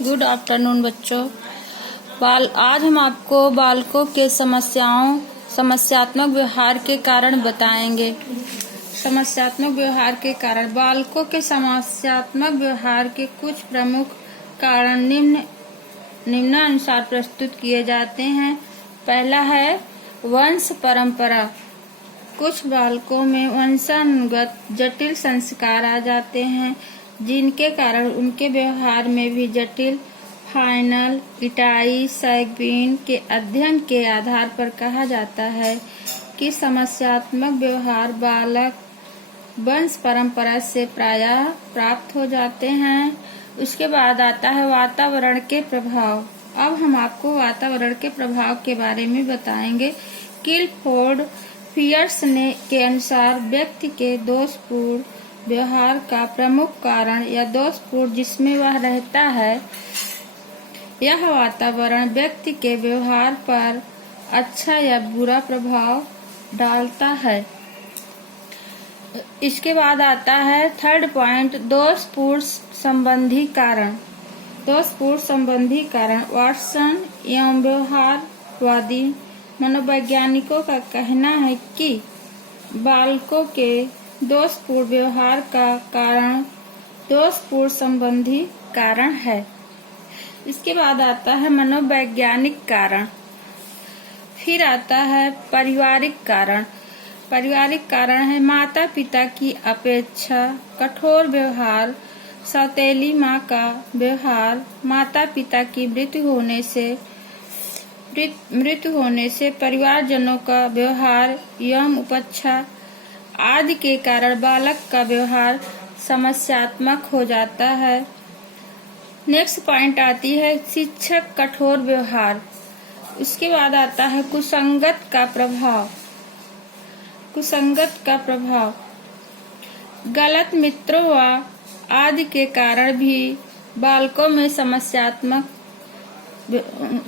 Good afternoon बच्चों। आज हम आपको बालकों के समस्यात्मक व्यवहार के कारण बताएंगे। समस्यात्मक व्यवहार के कारण बालकों के समस्यात्मक व्यवहार के कुछ प्रमुख कारण निम्नानुसार प्रस्तुत किए जाते हैं। पहला है वंश परंपरा। कुछ बालकों में वंशानुगत जटिल संस्कार आ जाते हैं, जिनके कारण उनके व्यवहार में भी जटिल फाइनल इटाई सैगविन के अध्ययन के आधार पर कहा जाता है कि समस्यात्मक व्यवहार बालक वंश परंपरा से प्रायः प्राप्त हो जाते हैं। उसके बाद आता है वातावरण के प्रभाव। अब हम आपको वातावरण के प्रभाव के बारे में बताएंगे। किलफोर्ड पियर्स के अनुसार व्यक्ति के दोषपूर्ण व्यवहार का प्रमुख कारण या दोषपूर्ण जिसमें वह रहता है, यह वातावरण व्यक्ति के व्यवहार पर अच्छा या बुरा प्रभाव डालता है। इसके बाद आता है थर्ड पॉइंट, दोषपूर्ण संबंधी कारण। दोषपूर्ण संबंधी कारण वाटसन एवं व्यवहारवादी मनोवैज्ञानिकों का कहना है कि बालकों के दोषपूर्ण व्यवहार का कारण दोषपूर्ण संबंधी कारण है। इसके बाद आता है मनोवैज्ञानिक कारण। फिर आता है पारिवारिक कारण। पारिवारिक कारण है माता पिता की अपेक्षा कठोर व्यवहार, सौतेली माँ का व्यवहार, माता पिता की मृत्यु होने से परिवारजनों का व्यवहार एवं उपेक्षा आदि के कारण बालक का व्यवहार समस्यात्मक हो जाता है। नेक्स्ट पॉइंट आती है शिक्षक कठोर व्यवहार। उसके बाद आता है कुसंगत का प्रभाव। कुसंगत का प्रभाव गलत मित्रों व आदि के कारण भी बालकों में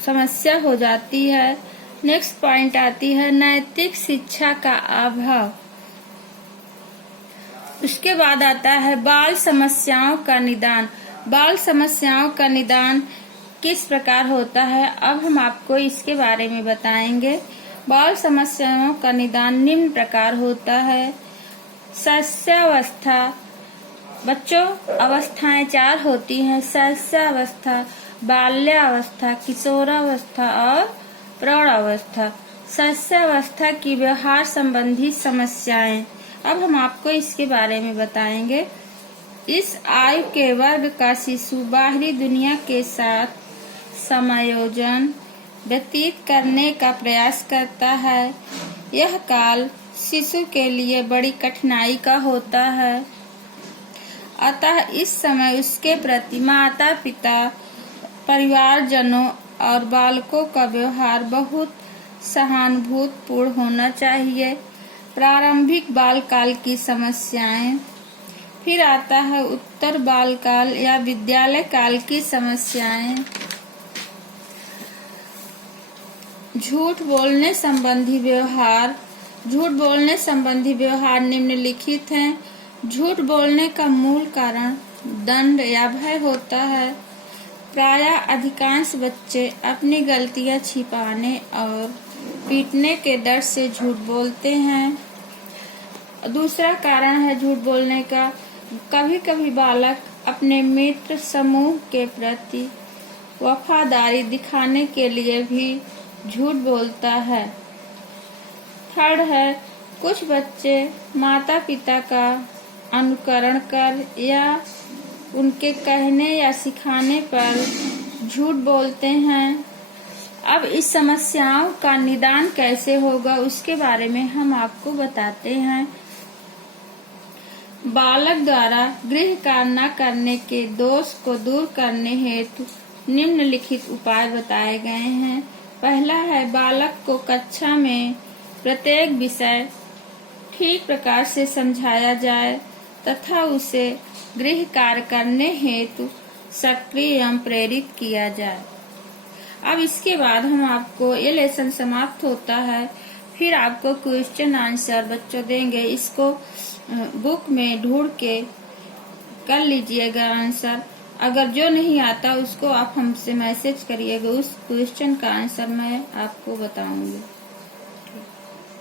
समस्या हो जाती है। नेक्स्ट पॉइंट आती है नैतिक शिक्षा का अभाव। उसके बाद आता है बाल समस्याओं का निदान। बाल समस्याओं का निदान किस प्रकार होता है, अब हम आपको इसके बारे में बताएंगे। बाल समस्याओं का निदान निम्न प्रकार होता है। शैशवावस्था। बच्चों, अवस्थाएं 4 होती हैं: शैशवावस्था, बाल्यावस्था, किशोरावस्था और प्रौढ़ावस्था। शैशवावस्था की व्यवहार संबंधी समस्याएं, अब हम आपको इसके बारे में बताएंगे। इस आयु के वर्ग का शिशु बाहरी दुनिया के साथ समायोजन व्यतीत करने का प्रयास करता है। यह काल शिशु के लिए बड़ी कठिनाई का होता है, अतः इस समय उसके प्रति माता पिता, परिवारजनों और बालकों का व्यवहार बहुत सहानुभूतिपूर्ण होना चाहिए। प्रारंभिक बालकाल की समस्याएं। फिर आता है उत्तर बालकाल या विद्यालय काल की समस्याएं। झूठ बोलने संबंधी व्यवहार। झूठ बोलने संबंधी व्यवहार निम्नलिखित हैं। झूठ बोलने का मूल कारण दंड या भय होता है। प्रायः अधिकांश बच्चे अपनी गलतियां छिपाने और पीटने के डर से झूठ बोलते हैं। दूसरा कारण है झूठ बोलने का, कभी कभी बालक अपने मित्र समूह के प्रति वफादारी दिखाने के लिए भी झूठ बोलता है। थर्ड है कुछ बच्चे माता पिता का अनुकरण कर या उनके कहने या सिखाने पर झूठ बोलते हैं। अब इस समस्याओं का निदान कैसे होगा उसके बारे में हम आपको बताते हैं। बालक द्वारा गृह कार्य न करने के दोष को दूर करने हेतु निम्नलिखित उपाय बताए गए हैं। पहला है बालक को कक्षा में प्रत्येक विषय ठीक प्रकार से समझाया जाए तथा उसे गृह कार्य करने हेतु सक्रिय एवं प्रेरित किया जाए। अब इसके बाद हम आपको ये लेसन समाप्त होता है। फिर आपको क्वेश्चन आंसर बच्चों देंगे, इसको बुक में ढूंढ के कर लीजिएगा आंसर। अगर जो नहीं आता उसको आप हमसे मैसेज करिएगा, उस क्वेश्चन का आंसर मैं आपको बताऊंगी।